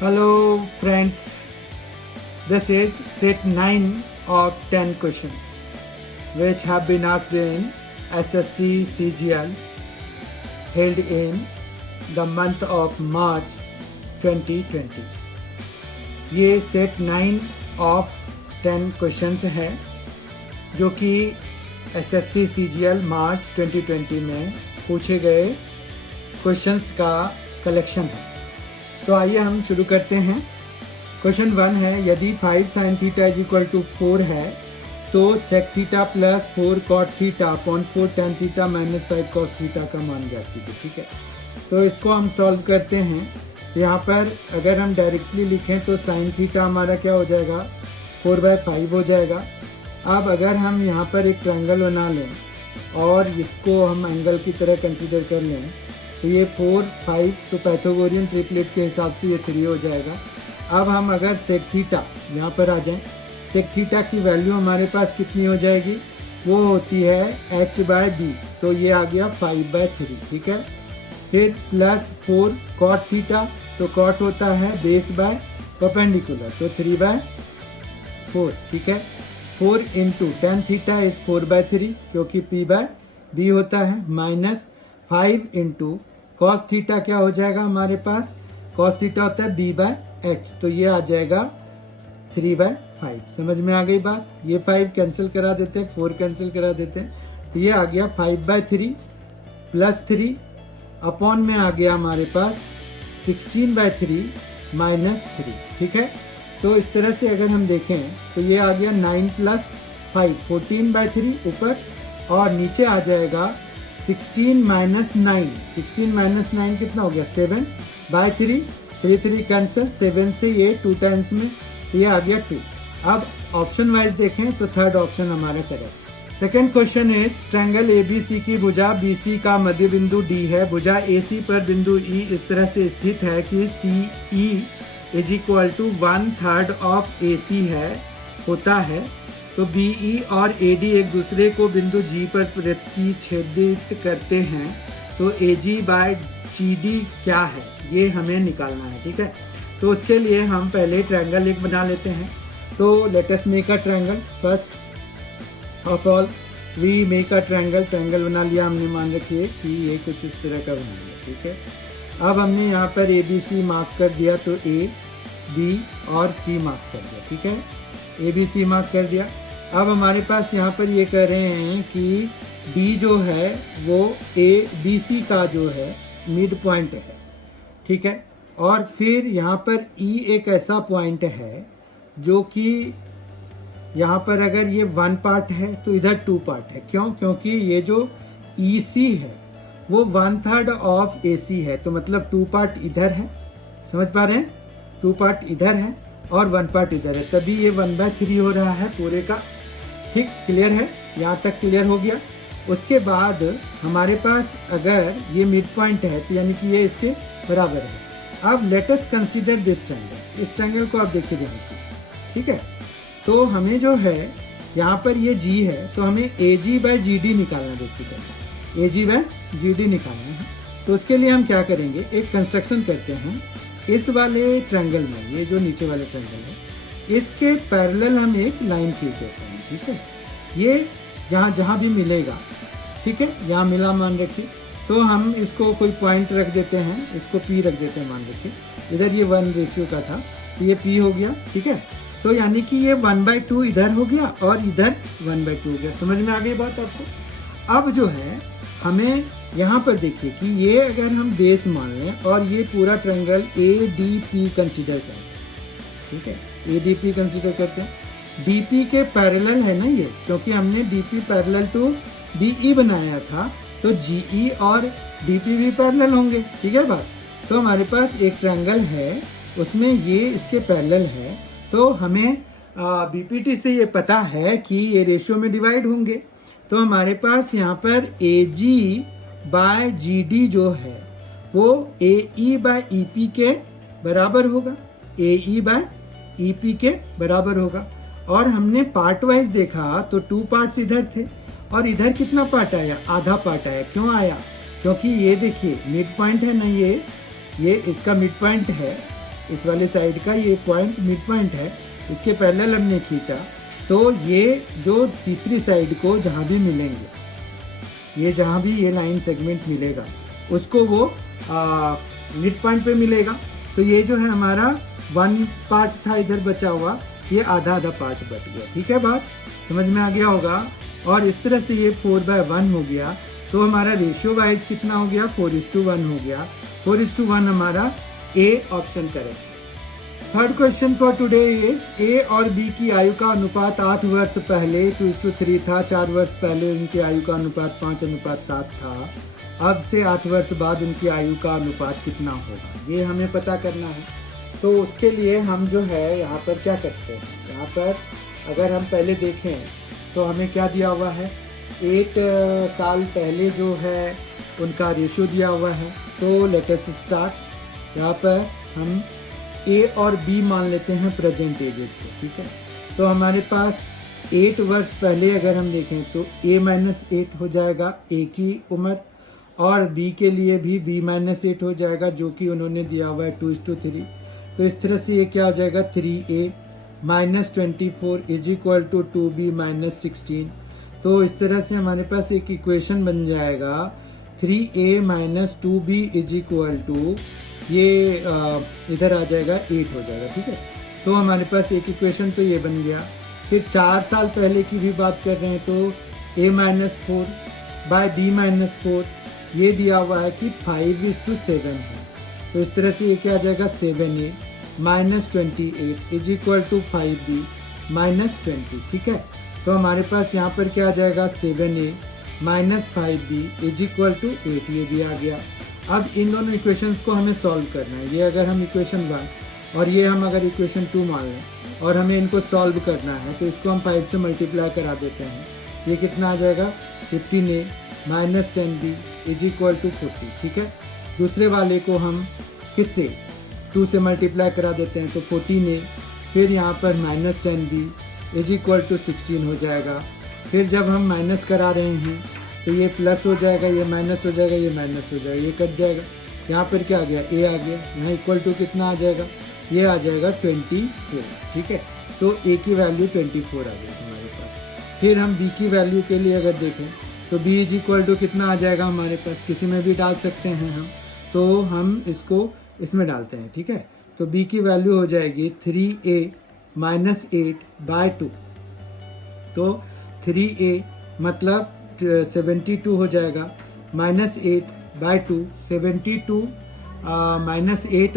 Hello friends, this is set 9 of 10 questions which have been asked in SSC CGL held in the month of March 2020. ये set 9 of 10 questions है जो कि SSC CGL मार्च 2020 में पूछे गए questions का collection है। तो आइए हम शुरू करते हैं। क्वेश्चन 1 है, यदि 5 sin theta is equal to 4 है तो sec theta plus 4 cot theta upon 4 tan theta minus 5 cos theta का मान ज्ञात कीजिए। ठीक है, तो इसको हम सॉल्व करते हैं। यहाँ पर अगर हम डायरेक्टली लिखें तो sin थीटा हमारा क्या हो जाएगा, 4/5 हो जाएगा। अब अगर हम यहाँ पर एक ट्रायंगल बना लें और इसको हम एंगल की तरह कंसीडर कर लें तो ये 4, 5 तो पैथागोरियन ट्रिपलेट के हिसाब से ये 3 हो जाएगा। अब हम अगर सेक थीटा यहाँ पर आ जाएं, सेक थीटा की वैल्यू हमारे पास कितनी हो जाएगी, वो होती है h/b, तो ये आ गया 5/3। ठीक है, फिर प्लस 4 cot थीटा, तो cot होता है बेस बाय परपेंडिकुलर, तो 3/4। ठीक है, 4 इंटू tan थीटा इज 4/3 क्योंकि p/b होता है, माइनस 5 इंटू cos थीटा क्या हो जाएगा हमारे पास, cos थीटा होता है b/h, तो ये आ जाएगा 3/5। समझ में आ गई बात। ये 5 कैंसिल करा देते हैं, 4 कैंसिल करा देते हैं, तो ये आ गया 5/3 प्लस 3 अपॉन में आ गया हमारे पास 16/3 माइनस 3। ठीक है, तो इस तरह से अगर हम देखें तो ये आ गया 9 प्लस 5 14/3 ऊपर, और नीचे आ जाएगा 16 माइनस 9। 16 माइनस 9 कितना हो गया, 7/3। 3 कैंसिल, 7 से ये 2 टाइम्स में, तो ये आ गया 2। अब ऑप्शन वाइज देखें तो थर्ड ऑप्शन हमारा correct. Second question is, triangle ABC की भुजा BC का मध्य बिंदु D है। भुजा AC पर बिंदु E इस तरह से स्थित है कि CE is equal to 1/3 of AC है होता है, तो BE और AD एक दूसरे को बिंदु G पर प्रतिच्छेदित करते हैं, तो AG/GD क्या है, ये हमें निकालना है। ठीक है, तो उसके लिए हम पहले ट्रायंगल एक बना लेते हैं। तो let us make a triangle. First of all we make a triangle. Triangle बना लिया हमने, मान रखिए कि ये कुछ इस तरह का बना लिया। ठीक है, अब हमने यहाँ पर ABC मार्क कर दिया, तो A, B और C मार्क कर दिया। ठीक है, ABC मार्क कर दिया। अब हमारे पास यहाँ पर ये कह रहे हैं कि D जो है वो ABC का जो है मिड पॉइंट है। ठीक है, और फिर यहाँ पर E एक ऐसा पॉइंट है जो कि यहाँ पर अगर ये 1 पार्ट है तो इधर 2 पार्ट है। क्यों? क्योंकि ये जो EC है वो 1/3 ऑफ AC है, तो मतलब 2 पार्ट इधर है। समझ पा रहे हैं, 2 पार्ट इधर है और 1 पार्ट इधर है, तभी ये 1/3 हो रहा है पूरे का। ठीक, क्लियर है, यहाँ तक क्लियर हो गया। उसके बाद हमारे पास अगर ये मिड पॉइंट है तो यानी कि ये इसके बराबर है। अब let us consider this triangle. इस ट्रायंगल को आप देखिए ध्यान से। ठीक है, तो हमें जो है यहाँ पर ये G है, तो हमें AG/GD निकालना है। बेसिकली AG/GD निकालना है, तो उसके लिए हम क्या करेंगे, एक कंस्ट्रक्शन करते हैं। इस वाले ट्रायंगल में, ये जो नीचे वाले ट्रायंगल है, इसके पैरेलल हम एक लाइन खींच देते हैं। ठीक है, ये यहाँ जहाँ भी मिलेगा, ठीक है, यहाँ मिला मान रखिए, तो हम इसको कोई पॉइंट रख देते हैं, इसको P रख देते हैं मान रखिए। इधर ये 1 का था तो ये P हो गया। ठीक है, तो यानी कि ये 1/2 इधर हो गया और इधर 1/2 हो गया। समझ में आ गई बात आपको। अब जो है हमें यहाँ पर देखिए कि ये अगर हम बेस मान लें और ये पूरा ट्रायंगल ADP कंसीडर करें। ठीक है, ADP कंसीडर करते हैं। DP के पैरेलल है ना ये, क्योंकि हमने DP पैरेलल टू BE बनाया था, तो GE और DP भी पैरेलल होंगे। ठीक है बात, तो हमारे पास एक ट्रायंगल है उसमें ये इसके पैरेलल है, तो हमें BPT से ये पता है कि ये रेशियो में डिवाइड होंगे। तो हमारे पास यहाँ पर AG/GD जो है वो AE/EP के बराबर होगा। AE/EP के बराबर होगा। और हमने पार्ट वाइज देखा तो 2 पार्ट्स इधर थे और इधर कितना पार्ट आया, आधा पार्ट आया। क्यों आया? क्योंकि ये देखिए मिड पॉइंट है ना, ये इसका मिड पॉइंट है, इस वाले साइड का ये पॉइंट मिड पॉइंट है, इसके पैरेलल हमने खींचा तो ये जो तीसरी साइड को जहाँ भी मिलेंगे, ये जहाँ भी ये लाइन सेगमेंट मिलेगा उसको वो मिड पॉइंट पे मिलेगा। तो ये जो है हमारा 1 पार्ट था इधर बचा हुआ, ये आधा आधा पार्ट बच गया। ठीक है, बात समझ में आ गया होगा। और इस तरह से ये 4/1 हो गया। तो हमारा रेशियो वाइज कितना हो गया, 4:1 हो गया। 4:1 हमारा A option correct. Third question for today is a और बी की आयु का अनुपात 8 वर्ष पहले 2:3 था। 4 वर्ष पहले उनकी आयु का अनुपात 5:7 था। अब से 8 वर्ष बाद उनकी आयु का अनुपात कितना होगा, ये हमें पता करना है। तो उसके लिए हम जो है यहाँ पर क्या करते हैं, यहाँ पर अगर हम पहले देखें तो हमें क्या दिया हुआ है, 8 साल पहले जो है उनका रेशियो दिया हुआ है। तो लेट अस स्टार्ट। यहाँ पर हम ए और बी मान लेते हैं प्रेजेंट एजेस को। ठीक है, तो हमारे पास 8 वर्ष पहले अगर हम देखें तो A-8 हो जाएगा ए की उम्र, और बी के लिए भी B-8 हो जाएगा जो कि उन्होंने दिया हुआ है 2:3। तो इस तरह से ये क्या हो जाएगा, 3A -24 = 2B-16। तो इस तरह से हमारे पास एक इक्वेशन बन जाएगा 3A - 2B = ये इधर आ जाएगा 8 हो जाएगा। ठीक है, तो हमारे पास एक इक्वेशन तो ये बन गया। फिर 4 साल पहले की भी बात कर रहे हैं तो A-4 / B-4 ये दिया हुआ है कि 5:7 है। तो इस तरह से ये क्या आ जाएगा, 7A -28 = 5B -20। ठीक है, तो हमारे पास यहाँ पर क्या आ जाएगा, 7A - 5B = 8, ये भी आ गया। अब इन दोनों इक्वेशंस को हमें सॉल्व करना है। ये अगर हम इक्वेशन 1 और ये हम अगर इक्वेशन 2 मान लें और हमें इनको सॉल्व करना है तो इसको हम 5 से मल्टीप्लाई करा देते हैं। ये कितना आ जाएगा, 15A - 10B = 40। ठीक है, दूसरे वाले को हम किससे 2 से मल्टीप्लाई करा देते हैं तो 14A, फिर यहाँ पर -10B = 16 हो जाएगा। फिर जब हम माइनस करा रहे हैं तो ये प्लस हो जाएगा, ये माइनस हो जाएगा, ये माइनस हो जाएगा, ये कट जाएगा। यहाँ पर क्या आ गया, ए आ गया। यहाँ इक्वल टू कितना आ जाएगा, ये आ जाएगा 24। ठीक है, तो ए की वैल्यू 24 आ गई हमारे पास। फिर हम बी की वैल्यू के लिए अगर देखें तो बी = कितना आ जाएगा हमारे पास, किसी में भी डाल सकते हैं हम, तो हम इसको इसमें डालते हैं। ठीक है, तो बी की वैल्यू हो जाएगी 3A - 8/2। तो 3A मतलब 72 हो जाएगा, -8/2 72 -8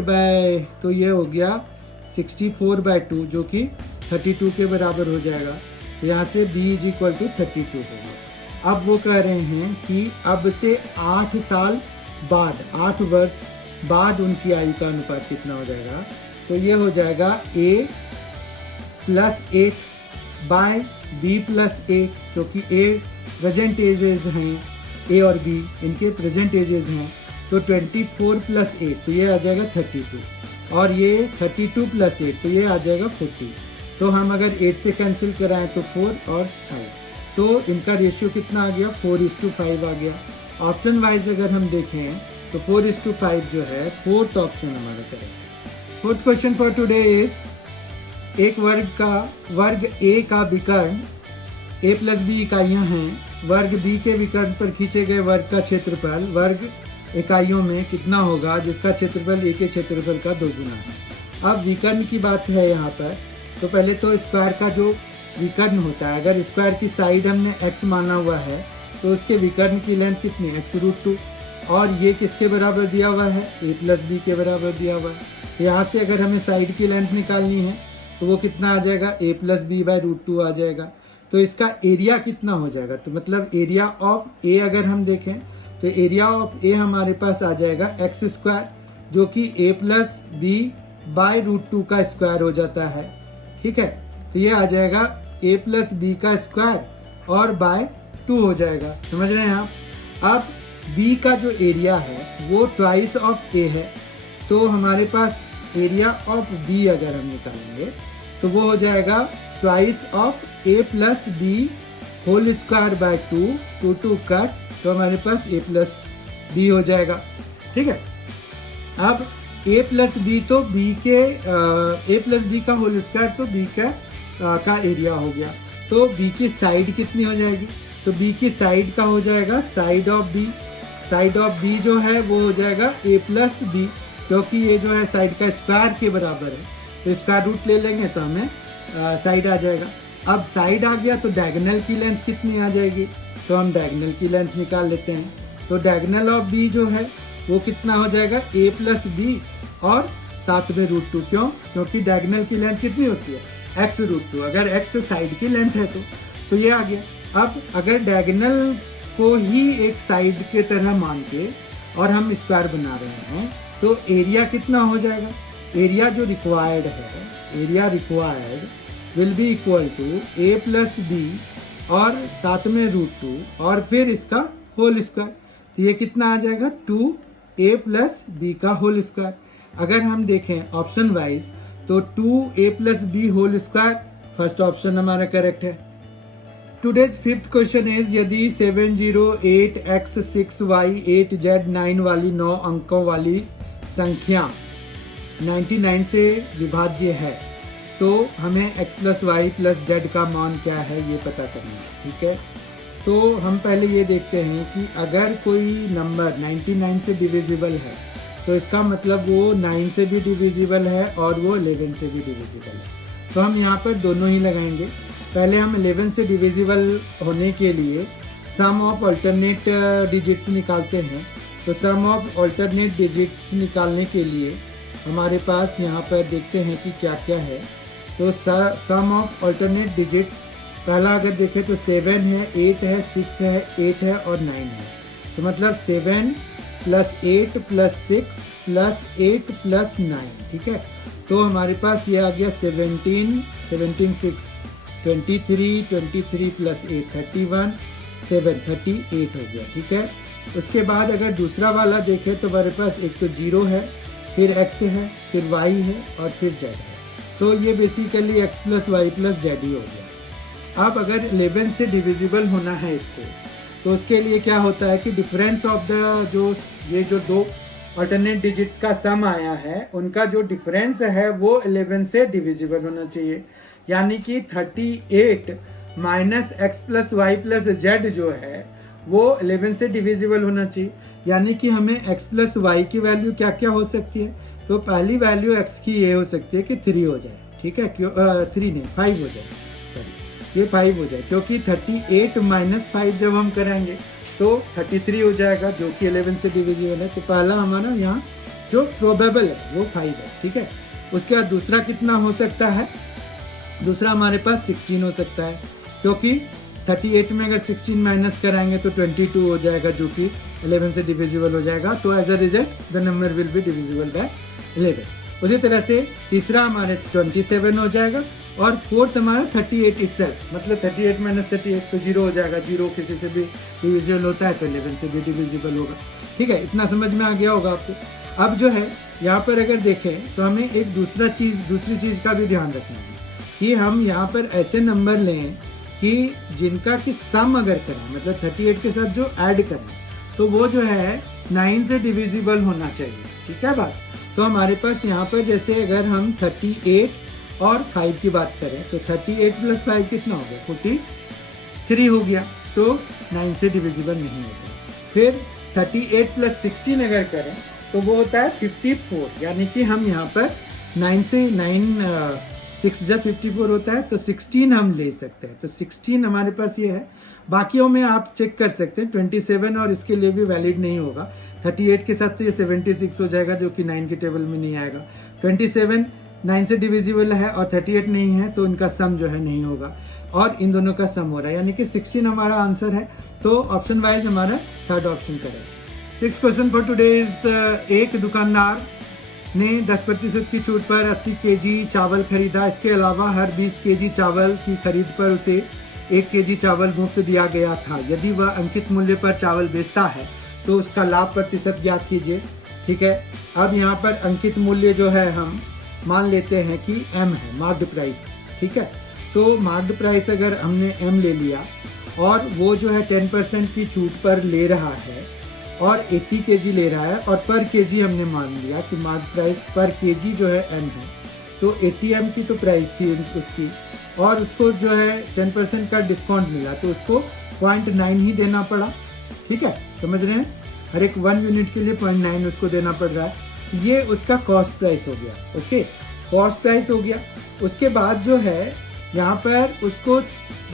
तो ये हो गया 64/2 जो कि 32 के बराबर हो जाएगा। तो यहाँ से B = 32 होगा। अब वो कह रहे हैं कि अब से 8 साल बाद, 8 वर्ष बाद उनकी आयु का अनुपात कितना हो जाएगा। तो ये हो जाएगा A + 8 / B + 8, क्योंकि A प्रेजेंट एजेस हैं, ए और बी इनके प्रेजेंट एजेस हैं। तो 24 + 8 तो ये आ जाएगा 32, और ये 32 + 8 तो ये आ जाएगा 40। तो हम अगर 8 से कैंसिल कराएं तो 4 और 5, तो इनका रेशियो कितना आ गया, 4:5 आ गया। ऑप्शन वाइज अगर हम देखें तो 4:5 जो है फोर्थ ऑप्शन हमारा correct. Fourth question for today is एक वर्ग ए का विकर्ण A + B इकाइयाँ हैं, वर्ग B के विकर्ण पर खींचे गए वर्ग का क्षेत्रफल वर्ग इकाइयों में कितना होगा जिसका क्षेत्रफल A के क्षेत्रफल का 2 गुना है। अब विकर्ण की बात है यहाँ पर, तो पहले तो स्क्वायर का जो विकर्ण होता है, अगर स्क्वायर की साइड हमने x माना हुआ है तो उसके विकर्ण की लेंथ कितनी, x√2, और ये किसके बराबर दिया हुआ है, A + B के बराबर दिया हुआ है। तो यहाँ से अगर हमें साइड की लेंथ निकालनी है तो वो कितना आ जाएगा, A + B/√2 आ जाएगा। तो इसका एरिया कितना हो जाएगा, तो मतलब एरिया ऑफ ए अगर हम देखें तो एरिया ऑफ ए हमारे पास आ जाएगा x² जो कि A + B/√2 का स्क्वायर हो जाता है। ठीक है, तो ये आ जाएगा A + B का स्क्वायर और /2 हो जाएगा। समझ रहे हैं आप। अब B का जो एरिया है वो ट्वाइस ऑफ A है, तो हमारे पास एरिया ऑफ B अगर हम निकालेंगे तो वो हो जाएगा twice of A + B² /2 2 cut, तो हमारे पास A + B हो जाएगा। ठीक है, अब ए प्लस बी तो बी के ए प्लस बी का होल स्क्वायर तो बी का एरिया हो गया। तो बी की साइड कितनी हो जाएगी? तो बी की साइड का हो जाएगा side of B. Side of B जो है वो हो जाएगा ए प्लस बी, क्योंकि ये जो है साइड का स्क्वायर के बराबर है, तो स्क्वायर रूट ले लेंगे तो हमें साइड आ जाएगा। अब साइड आ गया तो डायगोनल की लेंथ कितनी आ जाएगी? तो हम डायगोनल की लेंथ निकाल लेते हैं। तो डायगोनल ऑफ बी जो है वो कितना हो जाएगा? ए प्लस बी और साथ में √2। क्यों? क्योंकि डायगोनल की लेंथ कितनी होती है? x √2। अगर x साइड की लेंथ है तो ये आ गया। अब अगर डायगोनल को ही एक साइड के तरह मान के और हम स्क्वायर बना रहे हैं तो एरिया कितना हो जाएगा? एरिया जो रिक्वायर्ड है, area required will be equal to A plus B और साथ में √2 और फिर इसका होल स्क्वायर। तो ये कितना आ जाएगा? 2a प्लस बी का होल स्क्वायर। अगर हम देखें ऑप्शन वाइज तो 2a plus B whole square first option हमारा करेक्ट है। टुडेज फिफ्थ क्वेश्चन इज यदि 708x6y8z9 वाली 9 अंकों वाली संख्या 99 से विभाज्य है तो हमें x plus Y plus Z का मान क्या है ये पता करना है। ठीक है, तो हम पहले ये देखते हैं कि अगर कोई नंबर 99 से डिविजिबल है तो इसका मतलब वो 9 से भी डिविजिबल है और वो 11 से भी डिविजिबल है। तो हम यहाँ पर दोनों ही लगाएंगे। पहले हम 11 से डिविजिबल होने के लिए सम ऑफ अल्टरनेट डिजिट्स निकालते हैं। तो सम ऑफ अल्टरनेट डिजिट्स निकालने के लिए हमारे पास यहाँ पर देखते हैं कि क्या क्या है। तो सम ऑफ अल्टरनेट डिजिट्स पहला अगर देखें तो 7 है, 8 है, 6 है, 8 है और 9 है। तो मतलब 7 प्लस 8 प्लस 6 प्लस 8 प्लस 9। ठीक है, तो हमारे पास ये आ गया 17, 6 23, 23 प्लस 8 31, 7 38 हो गया। ठीक है, उसके बाद अगर दूसरा वाला देखें तो हमारे पास एक तो 0 है, फिर x है, फिर y है और फिर z है। तो ये basically x plus Y plus Z ही हो गया। अब अगर 11 से डिविजिबल होना है इसको तो उसके लिए क्या होता है कि डिफरेंस ऑफ द जो दो अल्टरनेट डिजिट्स का सम आया है उनका जो डिफरेंस है वो 11 से डिविजिबल होना चाहिए। यानी कि 38 minus X plus Y plus Z जो है वो 11 से डिविजिबल होना चाहिए। यानी कि हमें x प्लस वाई की वैल्यू क्या क्या हो सकती है? तो पहली वैल्यू x की ये हो सकती है कि 3 हो जाए। ठीक है, क्यों 3 नहीं 5 हो जाए, सॉरी ये 5 हो जाए, क्योंकि 38 माइनस 5 जब हम करेंगे तो 33 हो जाएगा जो कि 11 से डिविजिबल है। तो पहला हमारा यहाँ जो प्रोबेबल है वो 5 है। ठीक है, उसके बाद दूसरा कितना हो सकता है? दूसरा हमारे पास 16 हो सकता है, क्योंकि 38 में अगर 16 माइनस कराएंगे तो 22 हो जाएगा जो कि 11 से डिविजिबल हो जाएगा। तो as a result the number will be divisible by 11। उसी तरह से तीसरा हमारे 27 हो जाएगा और फोर्थ हमारा 38 इटसेल्फ, मतलब 38 माइनस 38 तो 0 हो जाएगा। 0 किसी से भी डिविजिबल होता है तो 11 से भी डिविजिबल होगा। ठीक है, इतना समझ में आ गया होगा आपको। अब जो है यहाँ पर अगर देखें तो हमें एक दूसरी चीज़ का भी ध्यान रखना है कि हम यहाँ पर ऐसे नंबर लें कि जिनका कि सम अगर करें, मतलब 38 के साथ जो ऐड करें तो वो जो है 9 से डिविजिबल होना चाहिए। ठीक है बात। तो हमारे पास यहाँ पर जैसे अगर हम 38 और 5 की बात करें तो 38 प्लस 5 कितना हो गया? 43 हो गया, तो 9 से डिविजिबल नहीं होगा। फिर 38 प्लस 16 अगर करें तो वो होता है 54। यानी कि हम यहाँ पर 9 से 6 जब 54 होता है तो 16 हम ले सकते हैं। तो 16 हमारे पास ये है। बाकियों में आप चेक कर सकते हैं 27 और इसके लिए भी वैलिड नहीं होगा। 38 के साथ तो ये 76 हो जाएगा जो कि 9 के टेबल में नहीं आएगा। 27 9 से डिविजिबल है और 38 नहीं है तो इनका सम जो है नहीं होगा और इन दोनों का सम हो रहा है, यानी कि 16 हमारा आंसर है। तो ऑप्शन वाइज हमारा third option correct. 6th question for today is एक दुकानदार ने 10% की छूट पर 80 केजी चावल खरीदा। इसके अलावा हर 20 केजी चावल की खरीद पर उसे 1 केजी चावल मुफ्त दिया गया था। यदि वह अंकित मूल्य पर चावल बेचता है तो उसका लाभ प्रतिशत ज्ञात कीजिए। ठीक है, अब यहाँ पर अंकित मूल्य जो है हम मान लेते हैं कि M है, मार्क्ड प्राइस। ठीक है, तो मार्क्ड प्राइस अगर हमने M ले लिया और वो जो है 10% की छूट पर ले रहा है और 80 केजी ले रहा है और पर केजी हमने मान लिया कि मार्केट प्राइस पर केजी जो है एम है, तो 80 एम की तो प्राइस थी उसकी, और उसको जो है 10% का डिस्काउंट मिला तो उसको 0.9 ही देना पड़ा। ठीक है, समझ रहे हैं, हर एक 1 यूनिट के लिए 0.9 उसको देना पड़ रहा है। ये उसका कॉस्ट प्राइस हो गया। ओके, कॉस्ट प्राइस हो गया। उसके बाद जो है यहाँ पर उसको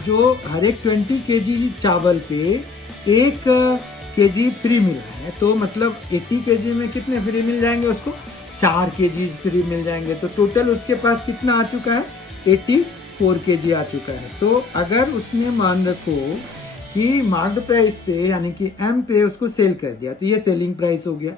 जो हर एक 20 केजी चावल पे 1 केजी फ्री मिला है, तो मतलब 80 केजी में कितने फ्री मिल जाएंगे उसको? 4 केजी फ्री मिल जाएंगे। तो टोटल उसके पास कितना आ चुका है? 84 केजी आ चुका है। तो अगर उसने मान रखो कि मार्केट प्राइस पे यानी कि एम पे उसको सेल कर दिया, तो ये सेलिंग प्राइस हो गया।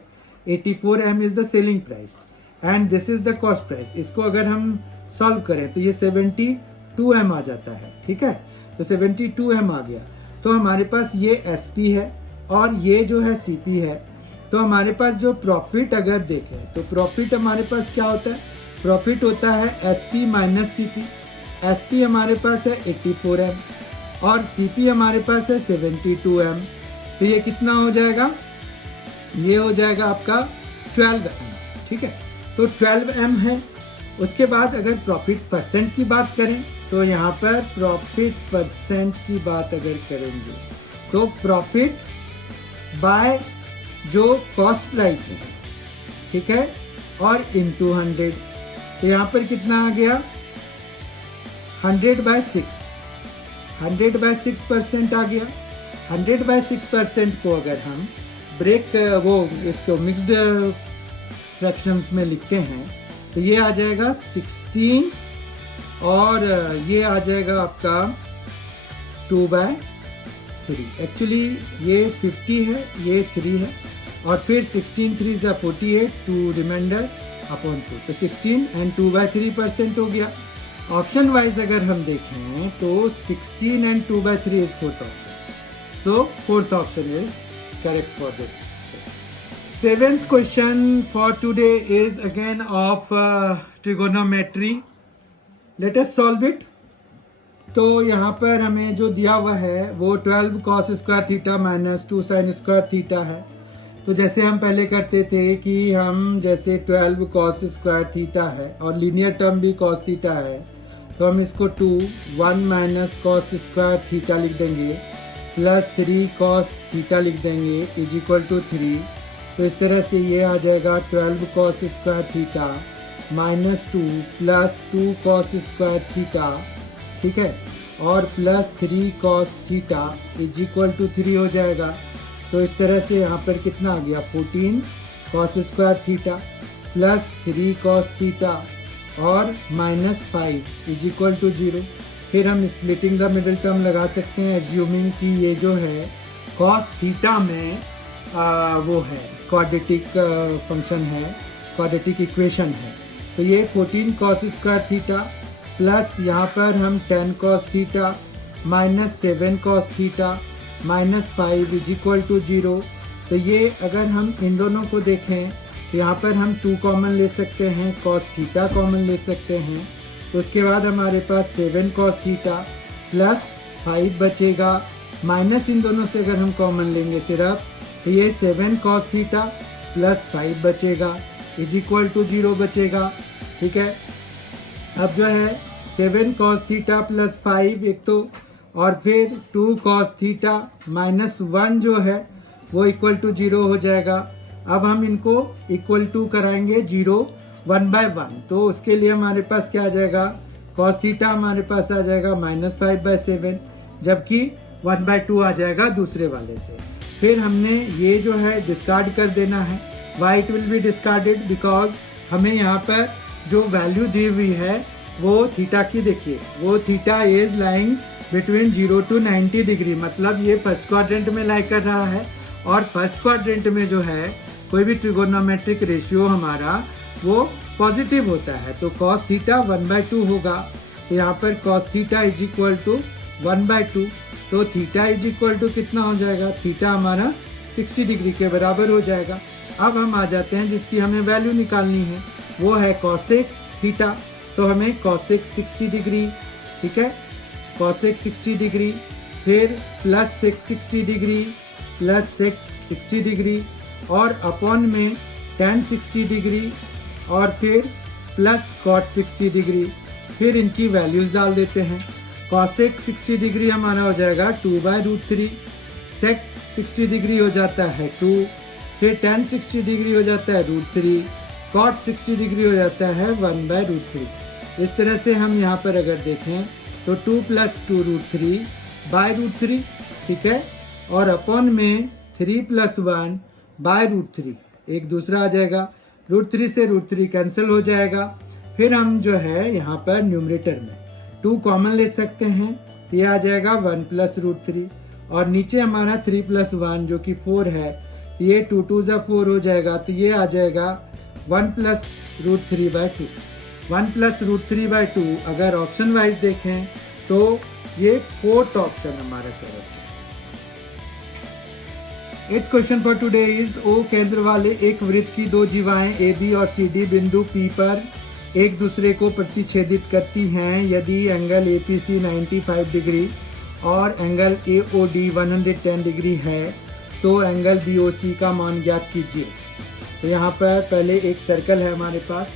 84 M is the selling price and this is the cost price. इसको अगर हम सॉल्व करें तो ये 72 एम आ जाता है। ठीक है, तो 72 एम आ गया। तो हमारे पास ये एस पी है और ये जो है सी पी है। तो हमारे पास जो प्रॉफिट अगर देखें तो प्रॉफिट हमारे पास क्या होता है? प्रॉफिट होता है S P minus C P. S P हमारे पास है 84 एम और सी पी हमारे पास है 72 एम। तो ये कितना हो जाएगा? ये हो जाएगा आपका 12 एम। ठीक है, तो 12 एम है। उसके बाद अगर प्रॉफिट परसेंट की बात करें तो यहाँ पर प्रॉफिट परसेंट की बात अगर करेंगे तो प्रॉफिट बाय जो कॉस्ट प्राइस है, ठीक है, और इनटू 100। तो यहाँ पर कितना आ गया? 100/6। 100/6% आ गया। 100/6% को अगर हम ब्रेक इसको मिक्स्ड फ्रैक्शंस में लिखते हैं तो ये आ जाएगा 16 और ये आ जाएगा आपका 2/3। एक्चुअली ये 50 है, ये 3 है और फिर 16 3 ज़ा 48, 2 रिमाइंडर अपॉन 2, तो 16 एंड 2/3% हो गया। ऑप्शन वाइज अगर हम देखें तो 16 and 2/3 is 4th option, so 4th option is correct for this. 7th question for today is again of trigonometry. Let us solve it. तो यहाँ पर हमें जो दिया हुआ है वो 12 cos square theta minus 2 sin square theta है। तो जैसे हम पहले करते थे कि हम जैसे 12 cos स्क्वायर थीटा है और लीनियर टर्म भी cos थीटा है, तो हम इसको 1 माइनस cos स्क्वायर थीटा लिख देंगे प्लस 3 cos थीटा लिख देंगे इज इक्वल टू 3। तो इस तरह से ये आ जाएगा 12 cos square theta minus 2 plus 2 cos square theta, ठीक है, और plus 3 cos theta is equal to 3 हो जाएगा। तो इस तरह से यहाँ पर कितना आ गया? 14 cos square theta plus 3 cos theta और माइनस 5 इज इक्वल टू 0। फिर हम स्प्लिटिंग द मिडिल टर्म लगा सकते हैं एज्यूमिंग कि ये जो है cos थीटा में वो है क्वाड्रेटिक फंक्शन है, क्वाड्रेटिक इक्वेशन है। तो ये 14 cos स्क्वायर थीटा प्लस यहाँ पर हम 10 cos theta minus 7 cos theta minus 5 is equal to 0। तो ये अगर हम इन दोनों को देखें तो यहाँ पर हम 2 कॉमन ले सकते हैं, cos थीटा कॉमन ले सकते हैं। तो उसके बाद हमारे पास 7 cos थीटा प्लस 5 बचेगा, माइनस इन दोनों से अगर हम कॉमन लेंगे सिर्फ तो ये 7 cos थीटा प्लस 5 बचेगा इज इक्वल टू 0 बचेगा। ठीक है, अब जो है 7 cos थीटा प्लस 5 एक तो, और फिर 2 cos थीटा माइनस 1 जो है वो इक्वल टू 0 हो जाएगा। अब हम इनको इक्वल टू कराएंगे 0 1/1, तो उसके लिए हमारे पास क्या आ जाएगा? cos थीटा हमारे पास आ जाएगा -5/7, जबकि 1/2 आ जाएगा दूसरे वाले से। फिर हमने ये जो है डिस्कार्ड कर देना है। Why it will be discarded? Because हमें यहाँ पर जो वैल्यू दी हुई है वो थीटा की, देखिए वो theta is lying between 0 to 90 degree, मतलब ये फर्स्ट क्वाड्रेंट में लाई कर रहा है। और फर्स्ट क्वाड्रेंट में जो है कोई भी ट्रिगोनोमेट्रिक रेशियो हमारा वो पॉजिटिव होता है, तो cos थीटा 1/2 होगा। तो यहाँ पर cos theta is equal to 1/2, तो थीटा इज इक्वल टू कितना हो जाएगा? थीटा हमारा 60 डिग्री के बराबर हो जाएगा। अब हम आ जाते हैं जिसकी हमें वैल्यू निकालनी है, वो है cosec थीटा। तो हमें cosec 60 डिग्री, ठीक है, cosec 60 डिग्री, फिर plus sec 60 degree plus sec 60 degree और अपॉन में tan 60 डिग्री और फिर प्लस cot 60 डिग्री। फिर इनकी वैल्यूज़ डाल देते हैं। cosec 60 डिग्री हमारा हो जाएगा 2/√3, sec 60 डिग्री हो जाता है 2, फिर tan 60 डिग्री हो जाता है √3, cot 60 डिग्री हो जाता है 1/√3। इस तरह से हम यहाँ पर अगर देखें तो 2 + 2√3/√3, ठीक है, और अपॉन में 3 + 1/√3, एक दूसरा आ जाएगा। √3 से √3 कैंसिल हो जाएगा। फिर हम जो है यहाँ पर न्यूमरेटर में 2 कॉमन ले सकते हैं, ये आ जाएगा 1 + √3 और नीचे हमारा 3 + 1 जो कि 4 है, ये 2 2 = 4 हो जाएगा, तो ये आ जाएगा 1 + √3/2। 1 + √3/2 अगर ऑप्शन वाइज देखें तो ये 4th ऑप्शन हमारा करेक्ट है। 8th question for today is O केंद्र वाले एक वृत्त की दो जीवाएं AB और CD बिंदु P पर एक दूसरे को प्रतिच्छेदित करती हैं। यदि एंगल APC 95 डिग्री और एंगल AOD 110 डिग्री है तो एंगल BOC का मान ज्ञात कीजिए। तो यहाँ पर पहले एक सर्कल है हमारे पास।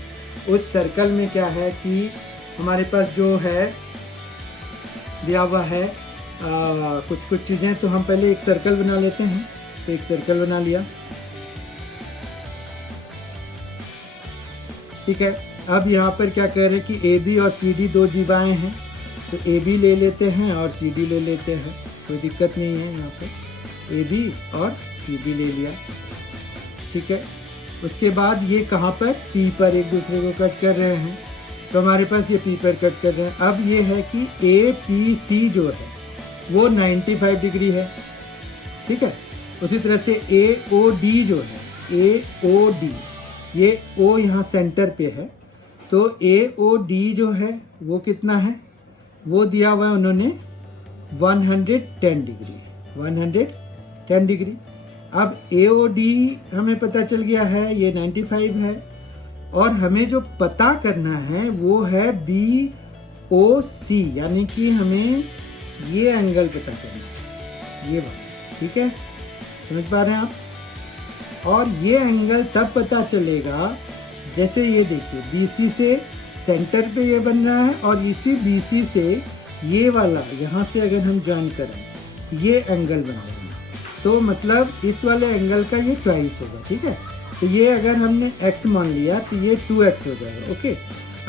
उस सर्कल में क्या है कि हमारे पास जो है दिया हुआ है कुछ चीज़ें, तो हम पहले एक सर्कल बना लेते हैं। तो एक सर्कल बना लिया, ठीक है। अब यहाँ पर क्या कह रहे हैं कि AB और CD दो जीवाएं हैं, तो AB ले लेते हैं और CD ले लेते हैं, कोई दिक्कत नहीं है। यहाँ पर AB और CD ले लिया, ठीक है। उसके बाद ये कहाँ पर P पर एक दूसरे को कट कर रहे हैं, तो हमारे पास ये P पर कट कर रहे हैं। अब ये है कि APC जो है वो 95 डिग्री है, ठीक है। उसी तरह से AOD जो है, AOD, ये O यहाँ सेंटर पे है, तो AOD जो है वो कितना है, वो दिया हुआ है उन्होंने 110 डिग्री, 110 डिग्री। अब AOD हमें पता चल गया है ये 95 है, और हमें जो पता करना है वो है BOC, यानी कि हमें ये एंगल पता करना है, ये वाला, ठीक है। समझ पा रहे हैं आप। और ये एंगल तब पता चलेगा जैसे ये देखिए BC से सेंटर पे ये बन रहा है और इसी BC से ये वाला यहाँ से अगर हम ज्वाइन करें ये एंगल बन रहा है, तो मतलब इस वाले एंगल का ये ट्वाइस होगा, ठीक है। तो ये अगर हमने x मान लिया तो ये 2x हो जाएगा, ओके।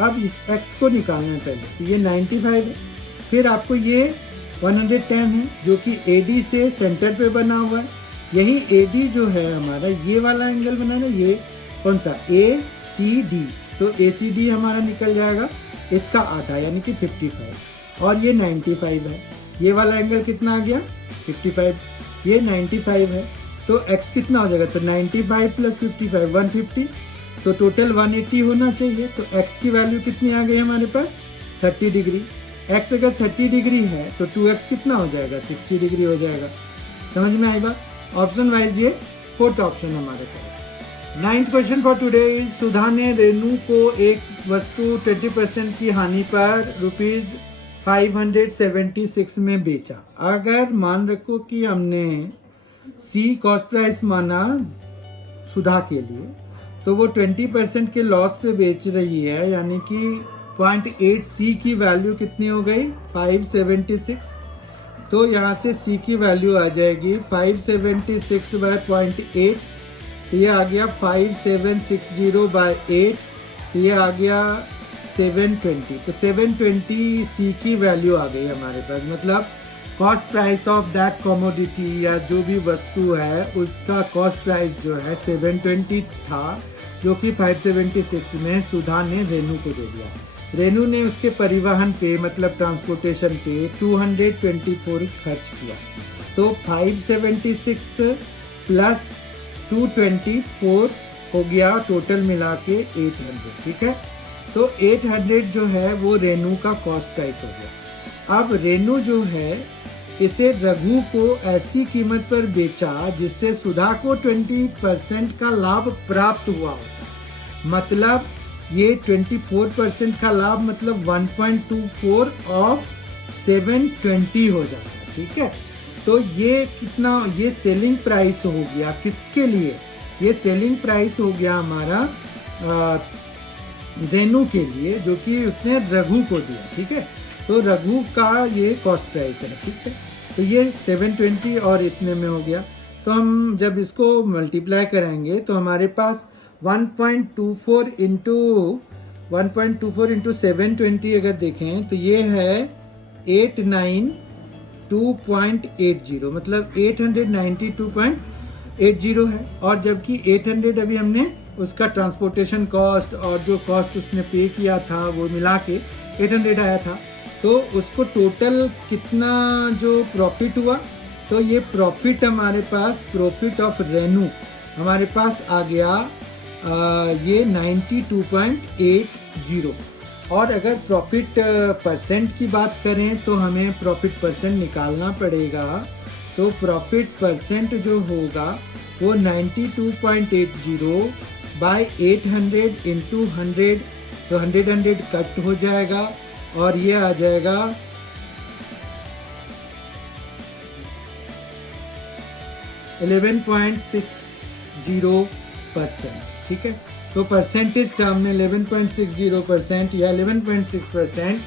अब इस x को निकालना है पहले, तो ये 95 है, फिर आपको ये 110 है जो कि AD से सेंटर पे बना हुआ है। यही AD जो है हमारा ये वाला एंगल बनाना, ये कौन सा ACD, तो ACD हमारा निकल जाएगा इसका आधा यानी कि 55, और ये 95 है। ये वाला एंगल कितना आ गया 55, ये 95 है, तो x कितना हो जाएगा, तो 95 + 55 150, तो टोटल 180 होना चाहिए। तो x की वैल्यू कितनी आ गई हमारे पास 30 डिग्री। x अगर 30 डिग्री है तो 2x कितना हो जाएगा 60 डिग्री हो जाएगा। समझ में आई बात। ऑप्शन वाइज ये 4th ऑप्शन हमारे पास। 9th question for today is Sudha ने रेनू को एक वस्तु 20% की हानि पर ₹576 में बेचा। अगर मान रखो कि हमने C कॉस्ट प्राइस माना सुधा के लिए, तो वो 20% के लॉस पे बेच रही है, यानी कि 0.8 C की वैल्यू कितनी हो गई 576। तो यहाँ से C की वैल्यू आ जाएगी 576/0.8, तो ये आ गया 5760/8, तो ये आ गया 720। तो 720 C की वैल्यू आ गई हमारे पास, मतलब cost price of that commodity या जो भी वस्तु है उसका कॉस्ट प्राइस जो है 720 था, जो कि 576 में सुधा ने रेनू को दे दिया। रेनू ने उसके परिवहन पे मतलब ट्रांसपोर्टेशन पे 224 खर्च किया, तो 576 + 224 हो गया टोटल मिला के 800, ठीक है। तो 800 जो है वो रेनू का कॉस्ट प्राइस हो गया। अब रेनू जो है इसे रघु को ऐसी कीमत पर बेचा जिससे सुधा को 20% का लाभ प्राप्त हुआ होता, मतलब ये 24% का लाभ मतलब 1.24 ऑफ 720 हो जाता है, ठीक है। तो ये कितना, ये सेलिंग प्राइस हो गया किसके लिए, ये सेलिंग प्राइस हो गया हमारा रेनू के लिए, जो कि उसने रघु को दिया, ठीक है। तो रघु का ये कॉस्ट प्राइस है, ठीक है। तो ये 720 और इतने में हो गया। तो हम जब इसको मल्टीप्लाई करेंगे तो हमारे पास 1.24 इंटू 720 अगर देखें तो ये है 892.80, मतलब 892.80 है। और जबकि 800 अभी हमने उसका ट्रांसपोर्टेशन कॉस्ट और जो कॉस्ट उसने पे किया था वो मिला के 800 आया था। तो उसको टोटल कितना जो प्रॉफिट हुआ, तो ये प्रॉफिट हमारे पास, प्रॉफिट ऑफ रेनू हमारे पास आ गया ये 92.80। और अगर प्रॉफिट परसेंट की बात करें तो हमें प्रॉफिट परसेंट निकालना पड़ेगा। तो प्रॉफिट परसेंट जो होगा वो 92.80 बाय 800 इंटू 100, तो 100 कट हो जाएगा और ये आ जाएगा 11.60%, ठीक है। तो परसेंटेज टर्म में 11.60% या 11.6%,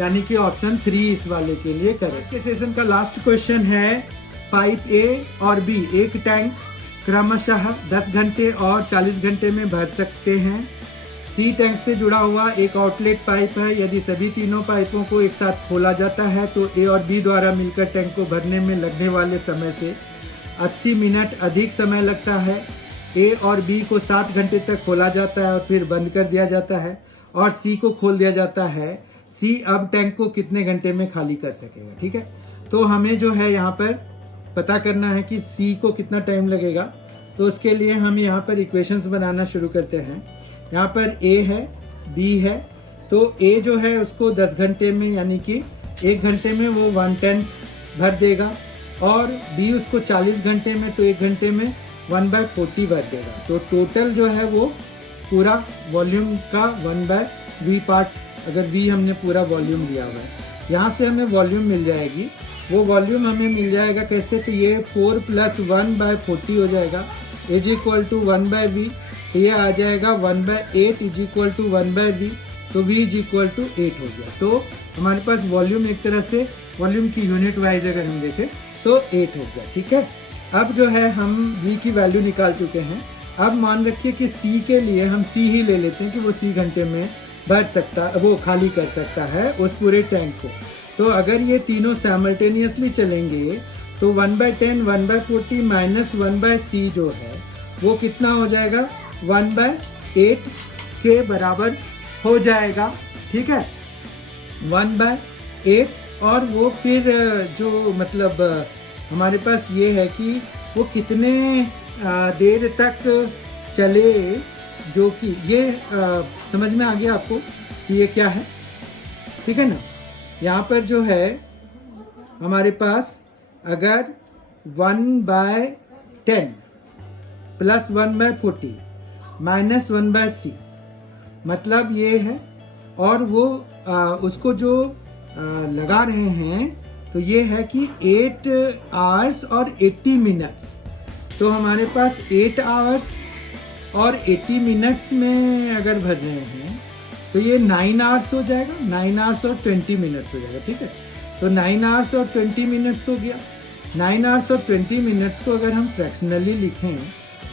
यानी कि ऑप्शन 3 इस वाले के लिए करेक्ट। सेशन का लास्ट क्वेश्चन है, पाइप ए और बी एक टैंक क्रमशः 10 घंटे और 40 घंटे में भर सकते हैं। सी टैंक से जुड़ा हुआ एक आउटलेट पाइप है। यदि सभी तीनों पाइपों को एक साथ खोला जाता है तो ए और बी द्वारा मिलकर टैंक को भरने में लगने वाले समय से 80 मिनट अधिक समय लगता है। ए और बी को 7 घंटे तक खोला जाता है और फिर बंद कर दिया जाता है, और सी को खोल दिया जाता है। सी अब टैंक को कितने घंटे में खाली कर सकेगा, ठीक है। तो हमें जो है यहाँ पर पता करना है कि सी को कितना टाइम लगेगा। तो उसके लिए हम यहाँ पर इक्वेशंस बनाना शुरू करते हैं। यहाँ पर ए है, बी है, तो ए जो है उसको 10 घंटे में, यानी कि 1 घंटे में वो 1/10 भर देगा, और बी उसको 40 घंटे में, तो 1 घंटे में 1/40 भर देगा। तो टोटल जो है वो पूरा वॉल्यूम का 1/v पार्ट, अगर v हमने पूरा वॉल्यूम लिया हुआ है, यहाँ से हमें वॉल्यूम मिल जाएगी। वो वॉल्यूम हमें मिल जाएगा कैसे, तो ये 4 + 1/40 हो जाएगा इज इक्वल टू 1/v। तो ये आ जाएगा 1/8 इज इक्वल टू 1/v, तो v इज इक्वल टू 8 हो गया। तो हमारे पास वॉल्यूम एक तरह से वॉल्यूम की यूनिट वाइज अगर हम देखें तो 8 हो गया, ठीक है। अब जो है हम v की वैल्यू निकाल चुके हैं। अब मान रखिए कि c के लिए हम c ही ले लेते हैं कि वो c घंटे में भर सकता, वो खाली कर सकता है उस पूरे टैंक को। तो अगर ये तीनों साइमल्टेनियसली चलेंगे तो 1/10 1/40 माइनस 1/c जो है वो कितना हो जाएगा, 1/8 के बराबर हो जाएगा, ठीक है, 1/8। और वो फिर जो मतलब हमारे पास ये है कि वो कितने देर तक चले, जो कि ये समझ में आ गया आपको कि ये क्या है, ठीक है ना। यहाँ पर जो है हमारे पास अगर 1/10 प्लस 1/40 माइनस 1/c मतलब ये है, और वो उसको जो लगा रहे हैं तो ये है कि 8 आवर्स और 80 मिनट्स। तो हमारे पास 8 आवर्स और 80 मिनट्स में अगर भर रहे हैं तो ये 9 आवर्स हो जाएगा, 9 आवर्स और 20 मिनट्स हो जाएगा, ठीक है। तो 9 आवर्स और 20 मिनट्स हो गया। 9 आवर्स और 20 मिनट्स को अगर हम फ्रैक्शनली लिखें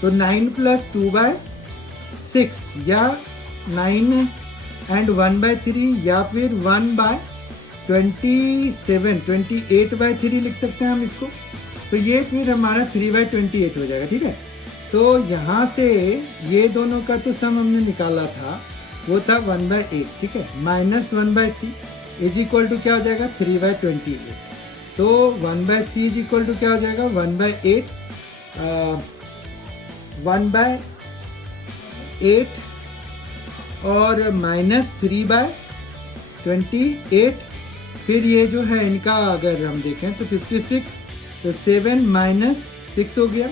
तो 9 + 2/6 या 9 and 1/3 या फिर 1/28/3 लिख सकते हैं हम इसको। तो ये फिर हमारा 3/28 हो जाएगा, ठीक है। तो यहाँ से ये दोनों का तो सम हमने निकाला था, वो था 1/8, ठीक है, minus 1/c is equal to क्या हो जाएगा, 3/28। तो 1/c इज इक्वल टू क्या हो जाएगा, 1/8 1/8 और माइनस 3/28। फिर ये जो है इनका अगर हम देखें तो 56, तो 7 - 6 हो गया,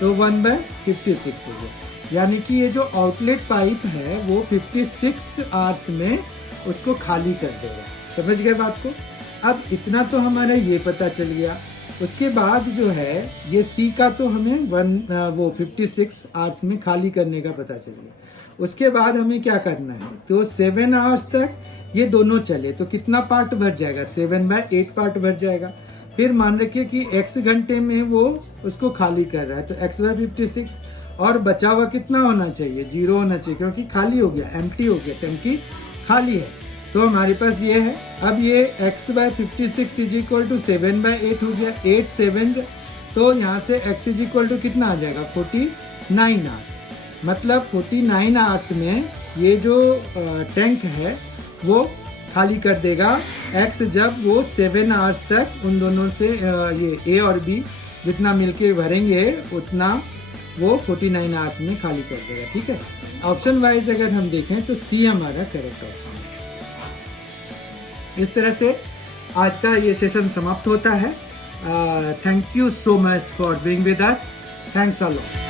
तो 1/56 हो गया। यानी कि ये जो आउटलेट पाइप है वो 56 आवर्स में उसको खाली कर देगा। समझ गए बात को। अब इतना तो हमारा ये पता चल गया उसके बाद जो है ये सी का तो हमें 56 आवर्स में खाली करने का पता चल गया। उसके बाद हमें क्या करना है, तो 7 आवर्स तक ये दोनों चले तो कितना पार्ट भर जाएगा, 7/8 पार्ट भर जाएगा। फिर मान रखिए कि x घंटे में वो उसको खाली कर रहा है, तो x/56 और बचा हुआ कितना होना चाहिए, 0 होना चाहिए, क्योंकि खाली हो गया, एम्प्टी हो गया, टंकी खाली है। तो हमारे पास ये है। अब ये x/56 इज इक्वल टू 7/8 हो गया, 8 7, तो यहाँ से x इज इक्वल टू कितना आ जाएगा, 49 आवर्स। मतलब 49 आवर्स में ये जो टैंक है वो खाली कर देगा x, जब वो 7 आवर्स तक उन दोनों से ये A और B जितना मिलके भरेंगे उतना वो 49 आवर्स में खाली कर देगा। ठीक है, ऑप्शन वाइज अगर हम देखें तो सी हमारा करेक्ट ऑप्शन है। इस तरह से आज का ये सेशन समाप्त होता है। Thank you so much for being with us. Thanks a lot.